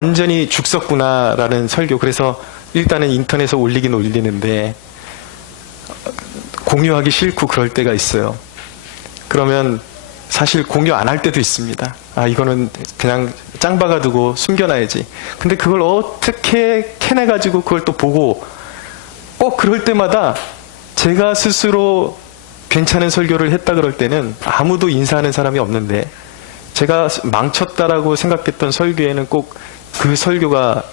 완전히 죽었구나라는 설교. 그래서 일단은 인터넷에 올리긴 올리는데 공유하기 싫고 그럴 때가 있어요. 그러면 사실 공유 안 할 때도 있습니다. 이거는 그냥 짱 박아두고 숨겨놔야지. 근데 그걸 어떻게 캐내가지고 그걸 또 보고 꼭 그럴 때마다 제가 스스로 괜찮은 설교를 했다 그럴 때는 아무도 인사하는 사람이 없는데, 제가 망쳤다라고 생각했던 설교에는 꼭 그 설교가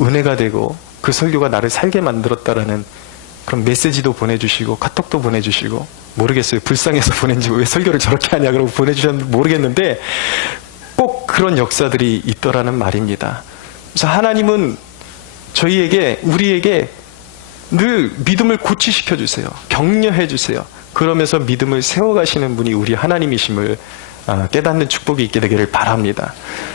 은혜가 되고 그 설교가 나를 살게 만들었다라는 그런 메시지도 보내주시고 카톡도 보내주시고, 모르겠어요. 불쌍해서 보낸지 왜 설교를 저렇게 하냐 그러고 보내주셨는지 모르겠는데 꼭 그런 역사들이 있더라는 말입니다. 그래서 하나님은 저희에게, 우리에게 늘 믿음을 고취시켜 주세요. 격려해 주세요. 그러면서 믿음을 세워가시는 분이 우리 하나님이심을 깨닫는 축복이 있게 되기를 바랍니다.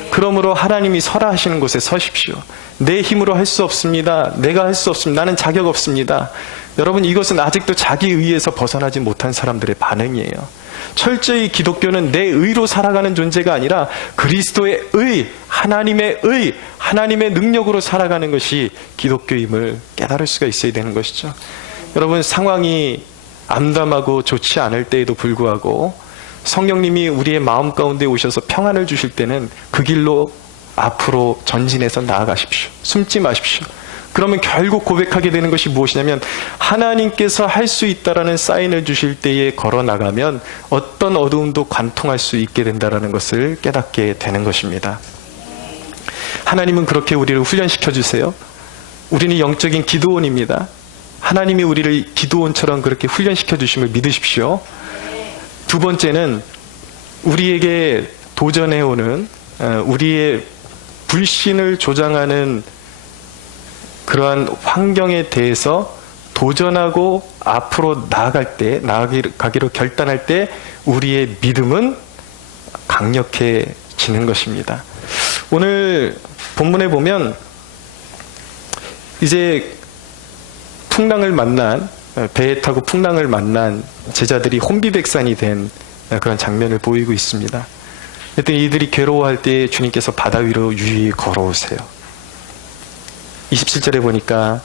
그러므로 하나님이 서라 하시는 곳에 서십시오. 내 힘으로 할 수 없습니다. 내가 할 수 없습니다. 나는 자격 없습니다. 여러분, 이것은 아직도 자기 의에서 벗어나지 못한 사람들의 반응이에요. 철저히 기독교는 내 의로 살아가는 존재가 아니라 그리스도의 의, 하나님의 의, 하나님의 능력으로 살아가는 것이 기독교임을 깨달을 수가 있어야 되는 것이죠. 여러분, 상황이 암담하고 좋지 않을 때에도 불구하고 성령님이 우리의 마음 가운데 오셔서 평안을 주실 때는 그 길로 앞으로 전진해서 나아가십시오. 숨지 마십시오. 그러면 결국 고백하게 되는 것이 무엇이냐면, 하나님께서 할 수 있다라는 사인을 주실 때에 걸어 나가면 어떤 어두움도 관통할 수 있게 된다라는 것을 깨닫게 되는 것입니다. 하나님은 그렇게 우리를 훈련시켜 주세요. 우리는 영적인 기도원입니다. 하나님이 우리를 기도원처럼 그렇게 훈련시켜 주심을 믿으십시오. 두 번째는 우리에게 도전해오는, 우리의 불신을 조장하는 그러한 환경에 대해서 도전하고 앞으로 나아가기로 결단할 때 우리의 믿음은 강력해지는 것입니다. 오늘 본문에 보면 이제 배에 타고 풍랑을 만난 제자들이 혼비백산이 된 그런 장면을 보이고 있습니다. 그때 이들이 괴로워할 때 주님께서 바다 위로 유유히 걸어오세요. 27절에 보니까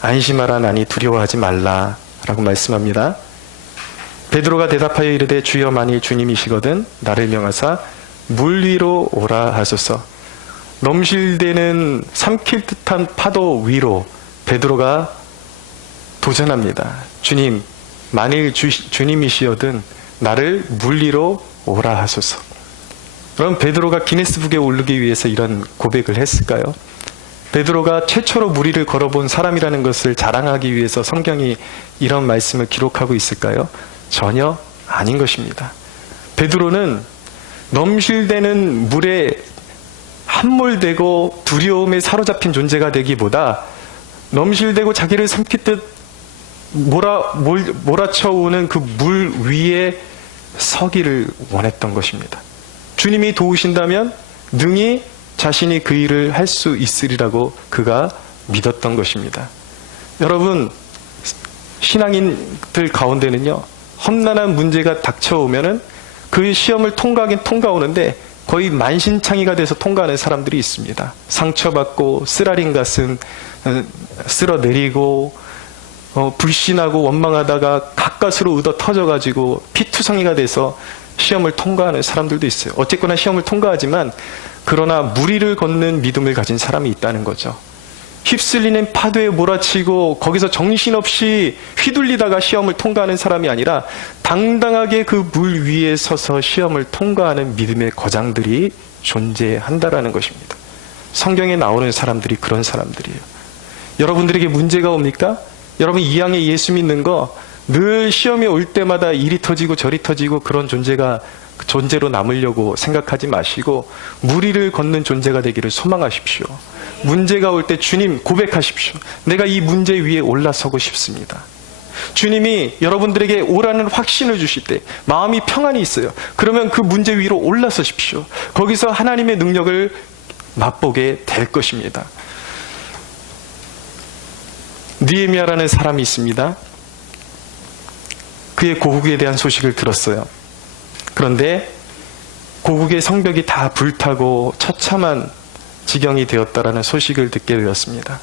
안심하라, 나니 두려워하지 말라 라고 말씀합니다. 베드로가 대답하여 이르되 주여, 만일 주님이시거든 나를 명하사 물 위로 오라 하소서. 넘실대는 삼킬 듯한 파도 위로 베드로가 도전합니다. 주님, 만일 주님이시여든 나를 물 위로 오라 하소서. 그럼 베드로가 기네스북에 오르기 위해서 이런 고백을 했을까요? 베드로가 최초로 물 위를 걸어본 사람이라는 것을 자랑하기 위해서 성경이 이런 말씀을 기록하고 있을까요? 전혀 아닌 것입니다. 베드로는 넘실대는 물에 함몰되고 두려움에 사로잡힌 존재가 되기보다 넘실대고 자기를 삼키듯 몰아쳐오는 그 물 위에 서기를 원했던 것입니다. 주님이 도우신다면 능히 자신이 그 일을 할 수 있으리라고 그가 믿었던 것입니다. 여러분, 신앙인들 가운데는요, 험난한 문제가 닥쳐오면은 그 시험을 통과하긴 통과오는데 거의 만신창이가 돼서 통과하는 사람들이 있습니다. 상처받고 쓰라린 가슴 쓸어내리고 불신하고 원망하다가 가까스로 얻어 터져가지고 피투성이가 돼서 시험을 통과하는 사람들도 있어요. 어쨌거나 시험을 통과하지만 그러나 물 위를 걷는 믿음을 가진 사람이 있다는 거죠. 휩쓸리는 파도에 몰아치고 거기서 정신없이 휘둘리다가 시험을 통과하는 사람이 아니라 당당하게 그 물 위에 서서 시험을 통과하는 믿음의 거장들이 존재한다라는 것입니다. 성경에 나오는 사람들이 그런 사람들이에요. 여러분들에게 문제가 옵니까? 여러분, 이 양의 예수 믿는 거 늘 시험이 올 때마다 이리 터지고 저리 터지고 그런 존재로 남으려고 생각하지 마시고 물 위를 걷는 존재가 되기를 소망하십시오. 문제가 올 때 주님 고백하십시오. 내가 이 문제 위에 올라서고 싶습니다. 주님이 여러분들에게 오라는 확신을 주실 때 마음이 평안이 있어요. 그러면 그 문제 위로 올라서십시오. 거기서 하나님의 능력을 맛보게 될 것입니다. 느헤미야라는 사람이 있습니다. 그의 고국에 대한 소식을 들었어요. 그런데 고국의 성벽이 다 불타고 처참한 지경이 되었다라는 소식을 듣게 되었습니다.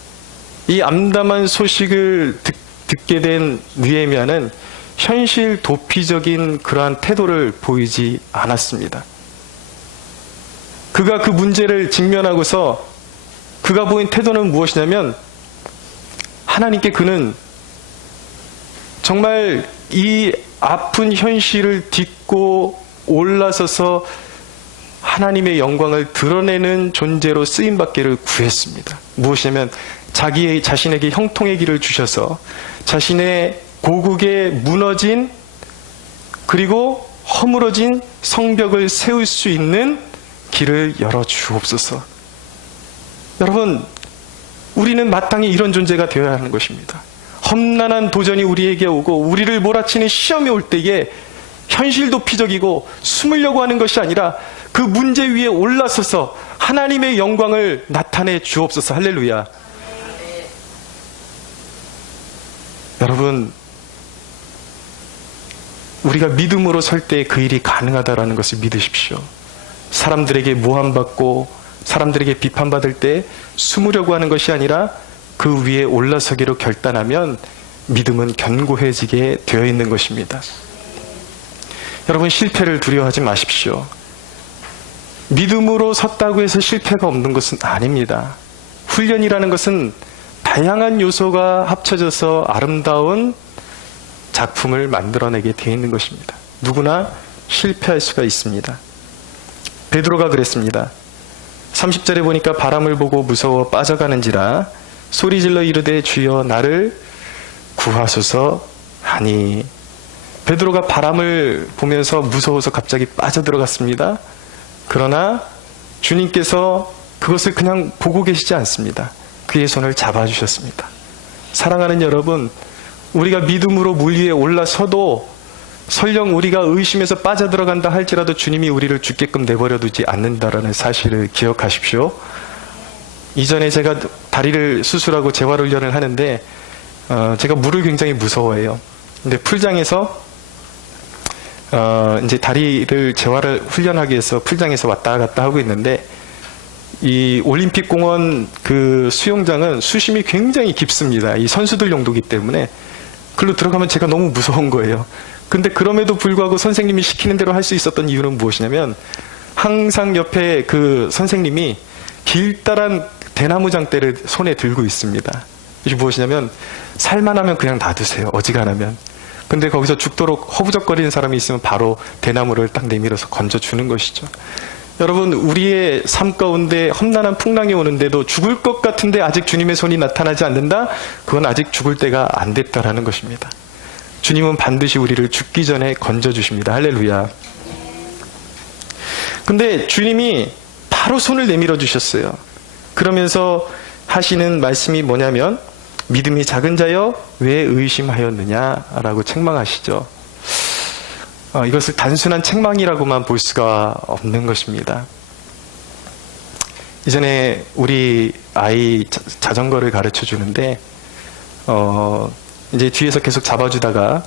이 암담한 소식을 듣게 된 느헤미야는 현실 도피적인 그러한 태도를 보이지 않았습니다. 그가 그 문제를 직면하고서 그가 보인 태도는 무엇이냐면 하나님께 그는 정말 이 아픈 현실을 딛고 올라서서 하나님의 영광을 드러내는 존재로 쓰임받기를 구했습니다. 무엇이냐면 자신에게 형통의 길을 주셔서 자신의 고국에 무너진 그리고 허물어진 성벽을 세울 수 있는 길을 열어주옵소서. 여러분, 우리는 마땅히 이런 존재가 되어야 하는 것입니다. 험난한 도전이 우리에게 오고 우리를 몰아치는 시험이 올 때에 현실 도피적이고 숨으려고 하는 것이 아니라 그 문제 위에 올라서서 하나님의 영광을 나타내 주옵소서. 할렐루야. 여러분, 우리가 믿음으로 설 때 그 일이 가능하다라는 것을 믿으십시오. 사람들에게 모함받고 사람들에게 비판받을 때 숨으려고 하는 것이 아니라 그 위에 올라서기로 결단하면 믿음은 견고해지게 되어 있는 것입니다. 여러분, 실패를 두려워하지 마십시오. 믿음으로 섰다고 해서 실패가 없는 것은 아닙니다. 훈련이라는 것은 다양한 요소가 합쳐져서 아름다운 작품을 만들어내게 되어 있는 것입니다. 누구나 실패할 수가 있습니다. 베드로가 그랬습니다. 30절에 보니까 바람을 보고 무서워 빠져가는지라 소리질러 이르되 주여 나를 구하소서 하니. 베드로가 바람을 보면서 무서워서 갑자기 빠져들어갔습니다. 그러나 주님께서 그것을 그냥 보고 계시지 않습니다. 그의 손을 잡아주셨습니다. 사랑하는 여러분, 우리가 믿음으로 물 위에 올라서도 설령 우리가 의심해서 빠져들어간다 할지라도 주님이 우리를 죽게끔 내버려두지 않는다라는 사실을 기억하십시오. 이전에 제가 다리를 수술하고 재활훈련을 하는데 제가 물을 굉장히 무서워해요. 근데 풀장에서 이제 다리를 재활을 훈련하기 위해서 풀장에서 왔다 갔다 하고 있는데 이 올림픽 공원 그 수영장은 수심이 굉장히 깊습니다. 이 선수들 용도이기 때문에 글로 들어가면 제가 너무 무서운 거예요. 근데 그럼에도 불구하고 선생님이 시키는 대로 할 수 있었던 이유는 무엇이냐면 항상 옆에 그 선생님이 길다란 대나무 장대를 손에 들고 있습니다. 이게 무엇이냐면 살만하면 그냥 놔두세요. 어지간하면. 근데 거기서 죽도록 허부적거리는 사람이 있으면 바로 대나무를 딱 내밀어서 건져주는 것이죠. 여러분, 우리의 삶 가운데 험난한 풍랑이 오는데도 죽을 것 같은데 아직 주님의 손이 나타나지 않는다? 그건 아직 죽을 때가 안 됐다라는 것입니다. 주님은 반드시 우리를 죽기 전에 건져주십니다. 할렐루야. 근데 주님이 바로 손을 내밀어 주셨어요. 그러면서 하시는 말씀이 뭐냐면 믿음이 작은 자여 왜 의심하였느냐라고 책망하시죠. 이것을 단순한 책망이라고만 볼 수가 없는 것입니다. 이전에 우리 아이 자전거를 가르쳐 주는데 이제 뒤에서 계속 잡아주다가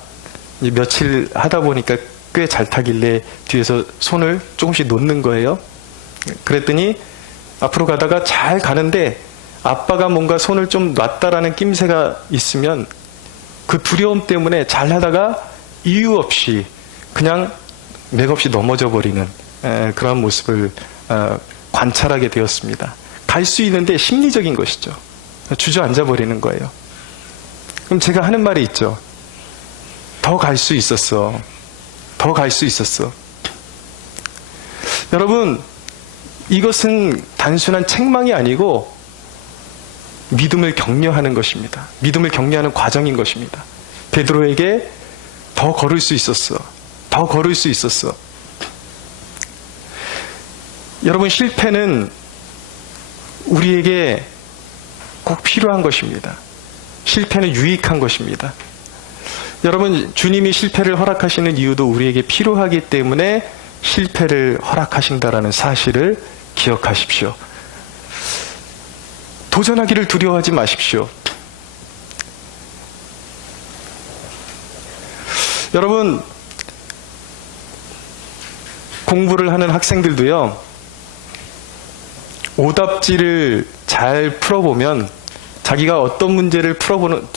이제 며칠 하다 보니까 꽤 잘 타길래 뒤에서 손을 조금씩 놓는 거예요. 그랬더니 앞으로 가다가 잘 가는데 아빠가 뭔가 손을 좀 놨다라는 낌새가 있으면 그 두려움 때문에 잘 하다가 이유 없이 그냥 맥없이 넘어져 버리는 그런 모습을 관찰하게 되었습니다. 갈 수 있는데 심리적인 것이죠. 주저앉아 버리는 거예요. 그럼 제가 하는 말이 있죠. 더 갈 수 있었어. 더 갈 수 있었어. 여러분, 이것은 단순한 책망이 아니고 믿음을 격려하는 것입니다. 믿음을 격려하는 과정인 것입니다. 베드로에게 더 걸을 수 있었어. 더 걸을 수 있었어. 여러분, 실패는 우리에게 꼭 필요한 것입니다. 실패는 유익한 것입니다. 여러분, 주님이 실패를 허락하시는 이유도 우리에게 필요하기 때문에 실패를 허락하신다라는 사실을 기억하십시오. 도전하기를 두려워하지 마십시오. 여러분, 공부를 하는 학생들도요, 오답지를 잘 풀어보면 자기가 어떤 문제를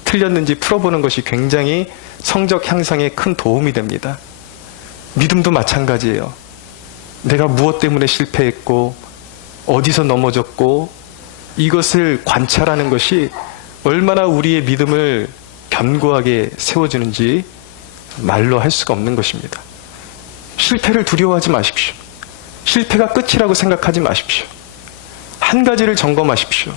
틀렸는지 풀어보는 것이 굉장히 성적 향상에 큰 도움이 됩니다. 믿음도 마찬가지예요. 내가 무엇 때문에 실패했고 어디서 넘어졌고 이것을 관찰하는 것이 얼마나 우리의 믿음을 견고하게 세워주는지 말로 할 수가 없는 것입니다. 실패를 두려워하지 마십시오. 실패가 끝이라고 생각하지 마십시오. 한 가지를 점검하십시오.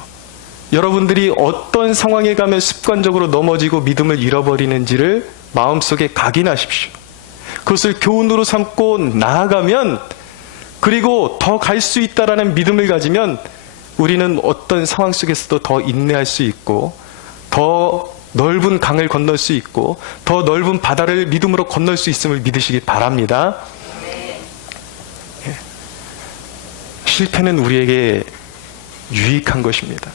여러분들이 어떤 상황에 가면 습관적으로 넘어지고 믿음을 잃어버리는지를 마음속에 각인하십시오. 그것을 교훈으로 삼고 나아가면, 그리고 더 갈 수 있다라는 믿음을 가지면 우리는 어떤 상황 속에서도 더 인내할 수 있고, 더 넓은 강을 건널 수 있고, 더 넓은 바다를 믿음으로 건널 수 있음을 믿으시기 바랍니다. 실패는 우리에게 유익한 것입니다.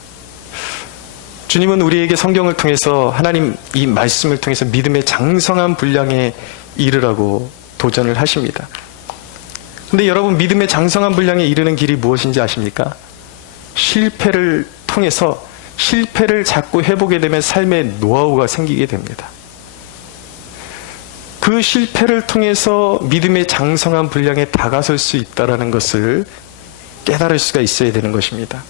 주님은 우리에게 성경을 통해서, 하나님 이 말씀을 통해서 믿음의 장성한 분량에 이르라고 도전을 하십니다. 근데 여러분, 믿음의 장성한 분량에 이르는 길이 무엇인지 아십니까? 실패를 통해서 실패를 자꾸 해보게 되면 삶의 노하우가 생기게 됩니다. 그 실패를 통해서 믿음의 장성한 분량에 다가설 수 있다는 것을 깨달을 수가 있어야 되는 것입니다.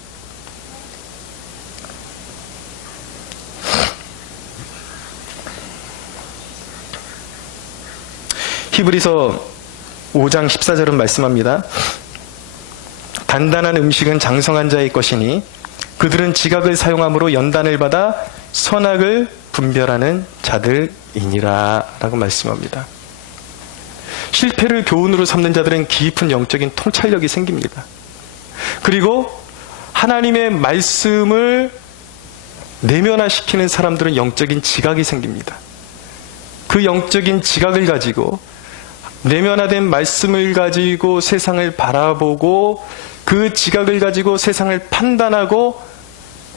히브리서 5장 14절은 말씀합니다. 단단한 음식은 장성한 자의 것이니 그들은 지각을 사용함으로 연단을 받아 선악을 분별하는 자들이니라 라고 말씀합니다. 실패를 교훈으로 삼는 자들은 깊은 영적인 통찰력이 생깁니다. 그리고 하나님의 말씀을 내면화시키는 사람들은 영적인 지각이 생깁니다. 그 영적인 지각을 가지고, 내면화된 말씀을 가지고 세상을 바라보고, 그 지각을 가지고 세상을 판단하고,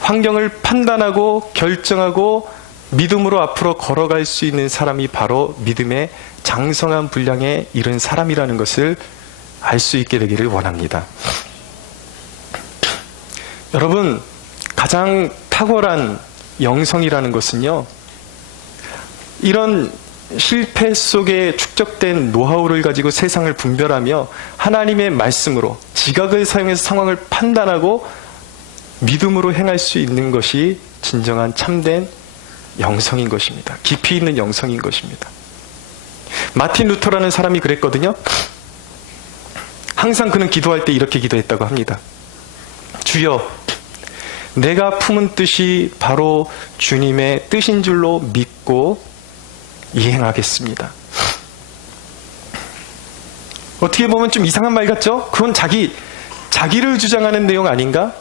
환경을 판단하고 결정하고 믿음으로 앞으로 걸어갈 수 있는 사람이 바로 믿음의 장성한 분량에 이른 사람이라는 것을 알 수 있게 되기를 원합니다. 여러분, 가장 탁월한 영성이라는 것은요, 이런 실패 속에 축적된 노하우를 가지고 세상을 분별하며 하나님의 말씀으로 지각을 사용해서 상황을 판단하고 믿음으로 행할 수 있는 것이 진정한 참된 영성인 것입니다. 깊이 있는 영성인 것입니다. 마틴 루터라는 사람이 그랬거든요. 항상 그는 기도할 때 이렇게 기도했다고 합니다. 주여, 내가 품은 뜻이 바로 주님의 뜻인 줄로 믿고 이행하겠습니다. 어떻게 보면 좀 이상한 말 같죠? 그건 자기를 주장하는 내용 아닌가?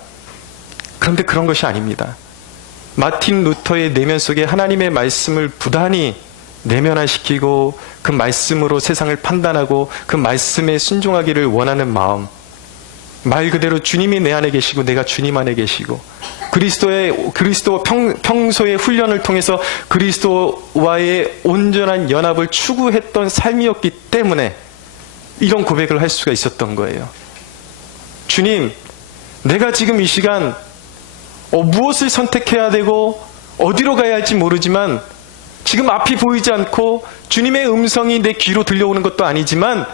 그런데 그런 것이 아닙니다. 마틴 루터의 내면 속에 하나님의 말씀을 부단히 내면화시키고 그 말씀으로 세상을 판단하고 그 말씀에 순종하기를 원하는 마음, 말 그대로 주님이 내 안에 계시고 내가 주님 안에 계시고 그리스도 평소의 훈련을 통해서 그리스도와의 온전한 연합을 추구했던 삶이었기 때문에 이런 고백을 할 수가 있었던 거예요. 주님, 내가 지금 이 시간 무엇을 선택해야 되고 어디로 가야 할지 모르지만, 지금 앞이 보이지 않고 주님의 음성이 내 귀로 들려오는 것도 아니지만,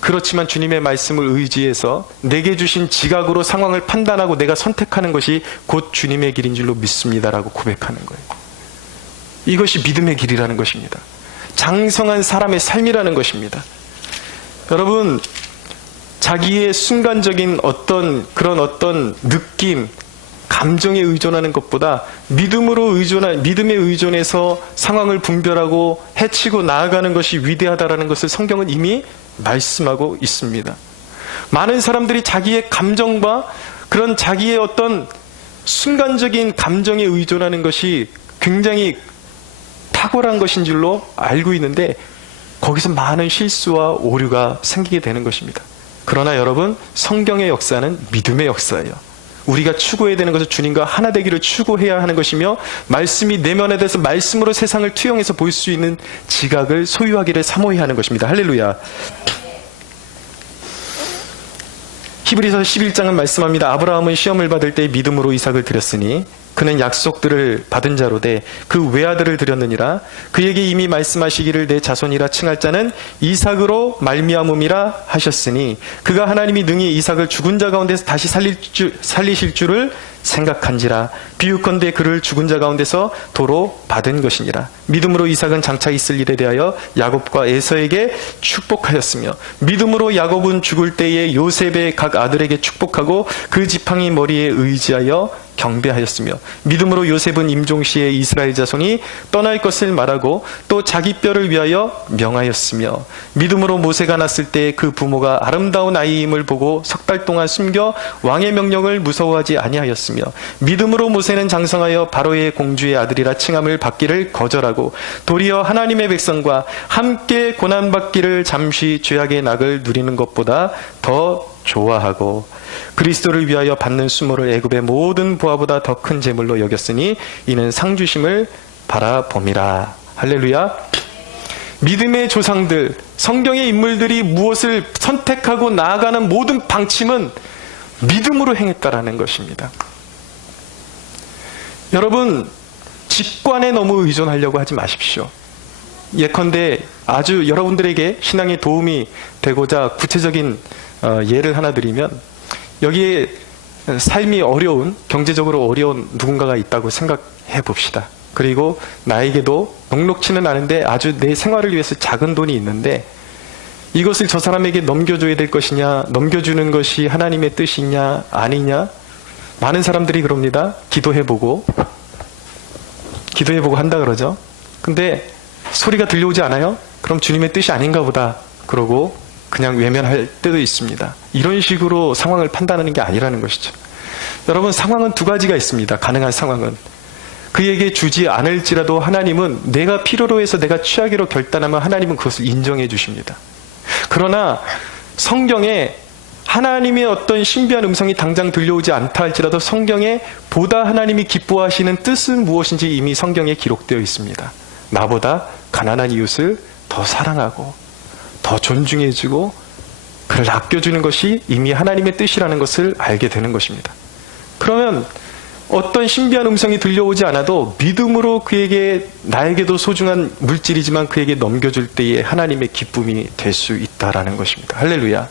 그렇지만 주님의 말씀을 의지해서 내게 주신 지각으로 상황을 판단하고 내가 선택하는 것이 곧 주님의 길인 줄로 믿습니다라고 고백하는 거예요. 이것이 믿음의 길이라는 것입니다. 장성한 사람의 삶이라는 것입니다. 여러분, 자기의 순간적인 어떤 느낌, 감정에 의존하는 것보다 믿음에 의존해서 상황을 분별하고 해치고 나아가는 것이 위대하다라는 것을 성경은 이미 말씀하고 있습니다. 많은 사람들이 자기의 감정과 그런 자기의 어떤 순간적인 감정에 의존하는 것이 굉장히 탁월한 것인 줄로 알고 있는데, 거기서 많은 실수와 오류가 생기게 되는 것입니다. 그러나 여러분, 성경의 역사는 믿음의 역사예요. 우리가 추구해야 되는 것은 주님과 하나 되기를 추구해야 하는 것이며, 말씀이 내면에 대해서 말씀으로 세상을 투영해서 볼 수 있는 지각을 소유하기를 사모해야 하는 것입니다. 할렐루야. 히브리서 11장은 말씀합니다. 아브라함은 시험을 받을 때 믿음으로 이삭을 드렸으니 그는 약속들을 받은 자로되 그 외아들을 드렸느니라. 그에게 이미 말씀하시기를 내 자손이라 칭할 자는 이삭으로 말미암음이라 하셨으니 그가 하나님이 능히 이삭을 죽은 자 가운데서 다시 살리실 줄을 생각한지라. 비유컨대 그를 죽은 자 가운데서 도로 받은 것이니라. 믿음으로 이삭은 장차 있을 일에 대하여 야곱과 에서에게 축복하였으며 믿음으로 야곱은 죽을 때에 요셉의 각 아들에게 축복하고 그 지팡이 머리에 의지하여 경배하였으며 믿음으로 요셉은 임종시에 이스라엘 자손이 떠날 것을 말하고 또 자기 뼈를 위하여 명하였으며 믿음으로 모세가 났을 때 그 부모가 아름다운 아이임을 보고 석 달 동안 숨겨 왕의 명령을 무서워하지 아니하였으며 믿음으로 모세는 장성하여 바로의 공주의 아들이라 칭함을 받기를 거절하고 도리어 하나님의 백성과 함께 고난받기를 잠시 죄악의 낙을 누리는 것보다 더 좋아하고 그리스도를 위하여 받는 수모를 애굽의 모든 보화보다 더 큰 재물로 여겼으니 이는 상 주심을 바라봄이라. 할렐루야. 믿음의 조상들, 성경의 인물들이 무엇을 선택하고 나아가는 모든 방침은 믿음으로 행했다라는 것입니다. 여러분, 직관에 너무 의존하려고 하지 마십시오. 예컨대 아주 여러분들에게 신앙에 도움이 되고자 구체적인 예를 하나 드리면, 여기에 삶이 어려운, 경제적으로 어려운 누군가가 있다고 생각해 봅시다. 그리고 나에게도 녹록치는 않은데 아주 내 생활을 위해서 작은 돈이 있는데 이것을 저 사람에게 넘겨줘야 될 것이냐, 넘겨주는 것이 하나님의 뜻이냐 아니냐, 많은 사람들이 그럽니다. 기도해보고 한다 그러죠. 근데 소리가 들려오지 않아요? 그럼 주님의 뜻이 아닌가 보다 그러고 그냥 외면할 때도 있습니다. 이런 식으로 상황을 판단하는 게 아니라는 것이죠. 여러분, 상황은 두 가지가 있습니다. 가능한 상황은. 그에게 주지 않을지라도 하나님은 내가 필요로 해서 내가 취하기로 결단하면 하나님은 그것을 인정해 주십니다. 그러나 성경에 하나님의 어떤 신비한 음성이 당장 들려오지 않다 할지라도 성경에 보다 하나님이 기뻐하시는 뜻은 무엇인지 이미 성경에 기록되어 있습니다. 나보다 가난한 이웃을 더 사랑하고 더 존중해주고 그를 아껴주는 것이 이미 하나님의 뜻이라는 것을 알게 되는 것입니다. 그러면 어떤 신비한 음성이 들려오지 않아도 믿음으로 그에게, 나에게도 소중한 물질이지만 그에게 넘겨줄 때에 하나님의 기쁨이 될 수 있다라는 것입니다. 할렐루야.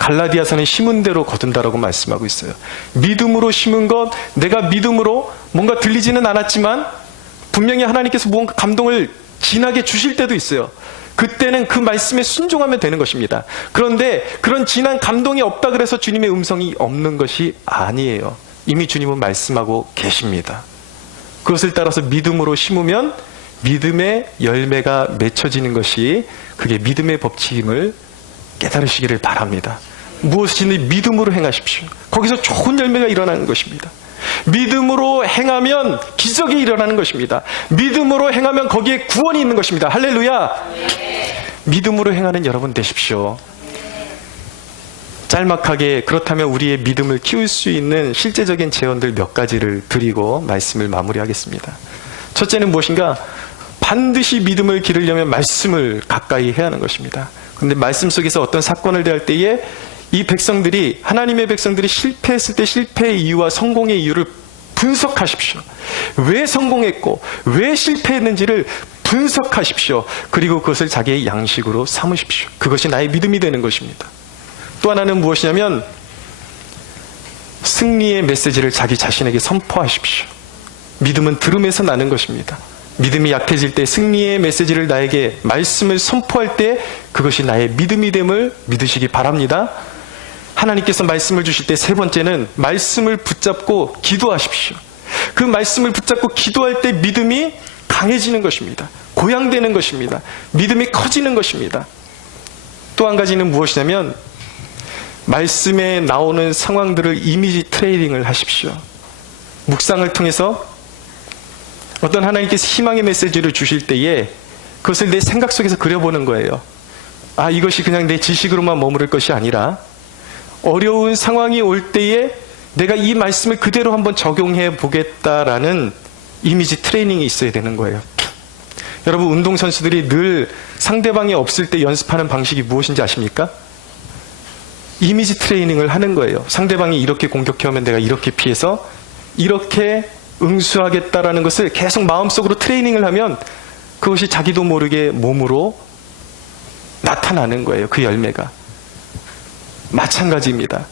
갈라디아서는 심은 대로 거둔다라고 말씀하고 있어요. 믿음으로 심은 것, 내가 믿음으로 뭔가 들리지는 않았지만 분명히 하나님께서 무언가 감동을 진하게 주실 때도 있어요. 그때는 그 말씀에 순종하면 되는 것입니다. 그런데 그런 진한 감동이 없다 그래서 주님의 음성이 없는 것이 아니에요. 이미 주님은 말씀하고 계십니다. 그것을 따라서 믿음으로 심으면 믿음의 열매가 맺혀지는 것이, 그게 믿음의 법칙임을 깨달으시기를 바랍니다. 무엇이든 믿음으로 행하십시오. 거기서 좋은 열매가 일어나는 것입니다. 믿음으로 행하면 기적이 일어나는 것입니다. 믿음으로 행하면 거기에 구원이 있는 것입니다. 할렐루야. 믿음으로 행하는 여러분 되십시오. 짤막하게 그렇다면 우리의 믿음을 키울 수 있는 실제적인 제언들 몇 가지를 드리고 말씀을 마무리하겠습니다. 첫째는 무엇인가? 반드시 믿음을 기르려면 말씀을 가까이 해야 하는 것입니다. 그런데 말씀 속에서 어떤 사건을 대할 때에 이 백성들이, 하나님의 백성들이 실패했을 때 실패의 이유와 성공의 이유를 분석하십시오. 왜 성공했고 왜 실패했는지를 분석하십시오. 그리고 그것을 자기의 양식으로 삼으십시오. 그것이 나의 믿음이 되는 것입니다. 또 하나는 무엇이냐면 승리의 메시지를 자기 자신에게 선포하십시오. 믿음은 들음에서 나는 것입니다. 믿음이 약해질 때 승리의 메시지를 나에게, 말씀을 선포할 때 그것이 나의 믿음이 됨을 믿으시기 바랍니다. 하나님께서 말씀을 주실 때 세 번째는 말씀을 붙잡고 기도하십시오. 그 말씀을 붙잡고 기도할 때 믿음이 강해지는 것입니다. 고양되는 것입니다. 믿음이 커지는 것입니다. 또 한 가지는 무엇이냐면 말씀에 나오는 상황들을 이미지 트레이닝을 하십시오. 묵상을 통해서 어떤 하나님께서 희망의 메시지를 주실 때에 그것을 내 생각 속에서 그려보는 거예요. 아, 이것이 그냥 내 지식으로만 머무를 것이 아니라 어려운 상황이 올 때에 내가 이 말씀을 그대로 한번 적용해 보겠다라는 이미지 트레이닝이 있어야 되는 거예요. 여러분, 운동선수들이 늘 상대방이 없을 때 연습하는 방식이 무엇인지 아십니까? 이미지 트레이닝을 하는 거예요. 상대방이 이렇게 공격해오면 내가 이렇게 피해서 이렇게 응수하겠다라는 것을 계속 마음속으로 트레이닝을 하면 그것이 자기도 모르게 몸으로 나타나는 거예요. 그 열매가. 마찬가지입니다.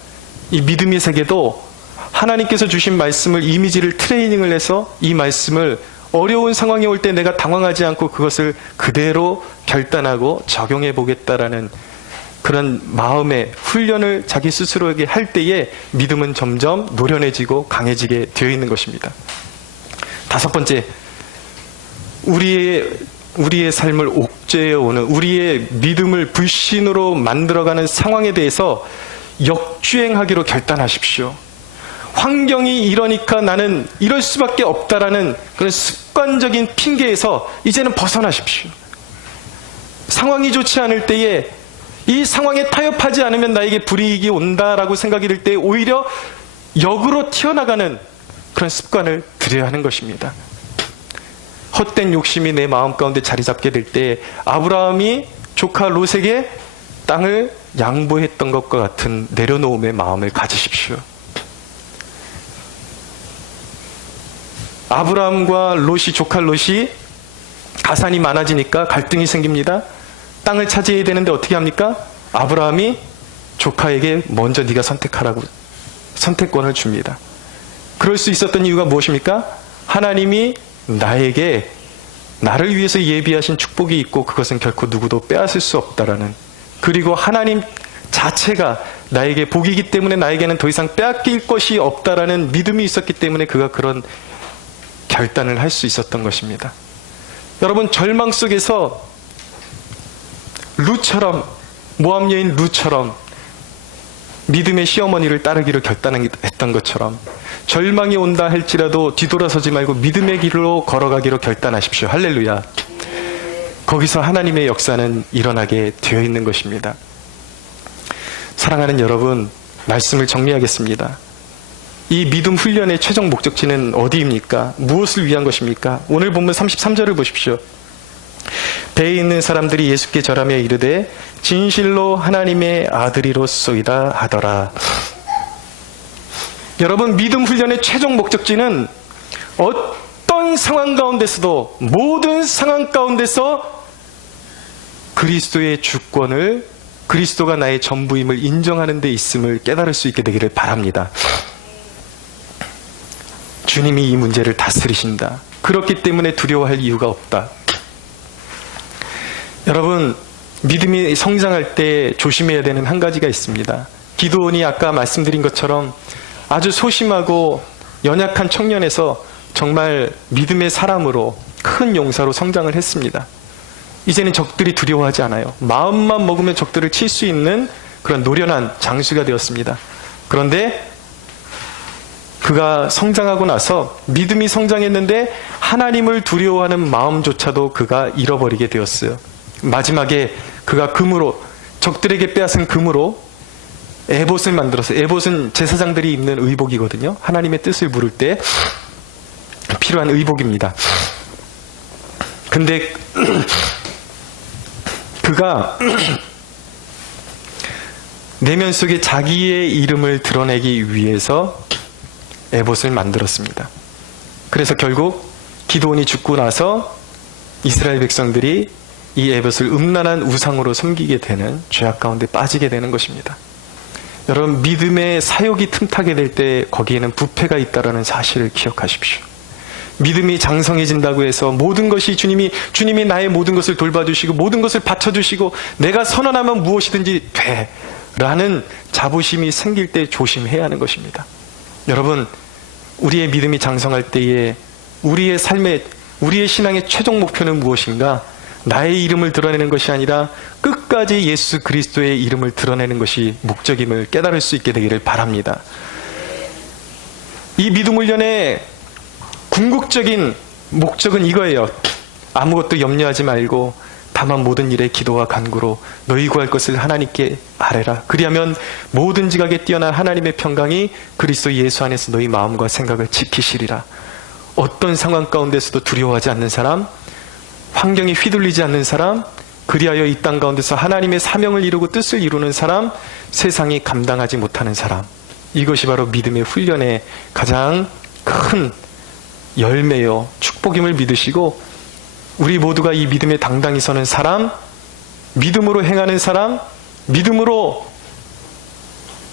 이 믿음의 세계도 하나님께서 주신 말씀을 이미지를 트레이닝을 해서 이 말씀을 어려운 상황이 올 때 내가 당황하지 않고 그것을 그대로 결단하고 적용해 보겠다라는 그런 마음의 훈련을 자기 스스로에게 할 때에 믿음은 점점 노련해지고 강해지게 되어 있는 것입니다. 다섯 번째, 우리의 삶을 옥죄해 오는, 우리의 믿음을 불신으로 만들어가는 상황에 대해서 역주행하기로 결단하십시오. 환경이 이러니까 나는 이럴 수밖에 없다라는 그런 습관적인 핑계에서 이제는 벗어나십시오. 상황이 좋지 않을 때에 이 상황에 타협하지 않으면 나에게 불이익이 온다라고 생각이 들 때 오히려 역으로 튀어나가는 그런 습관을 들여야 하는 것입니다. 헛된 욕심이 내 마음 가운데 자리 잡게 될 때 아브라함이 조카 롯에게 땅을 양보했던 것과 같은 내려놓음의 마음을 가지십시오. 아브라함과 조카 롯이 가산이 많아지니까 갈등이 생깁니다. 땅을 차지해야 되는데 어떻게 합니까? 아브라함이 조카에게 먼저 네가 선택하라고 선택권을 줍니다. 그럴 수 있었던 이유가 무엇입니까? 하나님이 나에게 나를 위해서 예비하신 축복이 있고 그것은 결코 누구도 빼앗을 수 없다라는, 그리고 하나님 자체가 나에게 복이기 때문에 나에게는 더 이상 빼앗길 것이 없다라는 믿음이 있었기 때문에 그가 그런 결단을 할 수 있었던 것입니다. 여러분, 절망 속에서 루처럼, 모압 여인 루처럼 믿음의 시어머니를 따르기를 결단했던 것처럼 절망이 온다 할지라도 뒤돌아서지 말고 믿음의 길로 걸어가기로 결단하십시오. 할렐루야. 거기서 하나님의 역사는 일어나게 되어 있는 것입니다. 사랑하는 여러분, 말씀을 정리하겠습니다. 이 믿음 훈련의 최종 목적지는 어디입니까? 무엇을 위한 것입니까? 오늘 본문 33절을 보십시오. 배에 있는 사람들이 예수께 절하며 이르되 진실로 하나님의 아들이로소이다 하더라. 여러분, 믿음 훈련의 최종 목적지는 어떤 상황 가운데서도, 모든 상황 가운데서 그리스도의 주권을, 그리스도가 나의 전부임을 인정하는 데 있음을 깨달을 수 있게 되기를 바랍니다. 주님이 이 문제를 다스리신다. 그렇기 때문에 두려워할 이유가 없다. 여러분, 믿음이 성장할 때 조심해야 되는 한 가지가 있습니다. 기드온이 아까 말씀드린 것처럼 아주 소심하고 연약한 청년에서 정말 믿음의 사람으로 큰 용사로 성장을 했습니다. 이제는 적들이 두려워하지 않아요. 마음만 먹으면 적들을 칠 수 있는 그런 노련한 장수가 되었습니다. 그런데 그가 성장하고 나서 믿음이 성장했는데 하나님을 두려워하는 마음조차도 그가 잃어버리게 되었어요. 마지막에 그가 금으로, 적들에게 빼앗은 금으로 에봇을 만들었어요. 에봇은 제사장들이 입는 의복이거든요. 하나님의 뜻을 물을 때 필요한 의복입니다. 근데 그가 내면 속에 자기의 이름을 드러내기 위해서 에봇을 만들었습니다. 그래서 결국 기드온이 죽고 나서 이스라엘 백성들이 이 에봇을 음란한 우상으로 섬기게 되는 죄악 가운데 빠지게 되는 것입니다. 여러분, 믿음의 사욕이 틈타게 될 때 거기에는 부패가 있다는 사실을 기억하십시오. 믿음이 장성해진다고 해서 모든 것이 주님이 나의 모든 것을 돌봐주시고 모든 것을 바쳐주시고 내가 선언하면 무엇이든지 돼 라는 자부심이 생길 때 조심해야 하는 것입니다. 여러분, 우리의 믿음이 장성할 때에 우리의 삶의, 우리의 신앙의 최종 목표는 무엇인가? 나의 이름을 드러내는 것이 아니라 끝까지 예수 그리스도의 이름을 드러내는 것이 목적임을 깨달을 수 있게 되기를 바랍니다. 이 믿음 훈련의 궁극적인 목적은 이거예요. 아무것도 염려하지 말고 다만 모든 일에 기도와 간구로 너희 구할 것을 하나님께 아뢰라. 그리하면 모든 지각에 뛰어난 하나님의 평강이 그리스도 예수 안에서 너희 마음과 생각을 지키시리라. 어떤 상황 가운데서도 두려워하지 않는 사람, 환경이 휘둘리지 않는 사람, 그리하여 이 땅 가운데서 하나님의 사명을 이루고 뜻을 이루는 사람, 세상이 감당하지 못하는 사람. 이것이 바로 믿음의 훈련의 가장 큰 열매요, 축복임을 믿으시고, 우리 모두가 이 믿음에 당당히 서는 사람, 믿음으로 행하는 사람, 믿음으로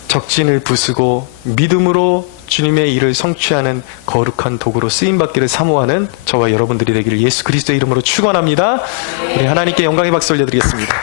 적진을 부수고 믿음으로 주님의 일을 성취하는 거룩한 도구로 쓰임받기를 사모하는 저와 여러분들이 되기를 예수 그리스도의 이름으로 축원합니다. 우리 하나님께 영광의 박수 올려드리겠습니다.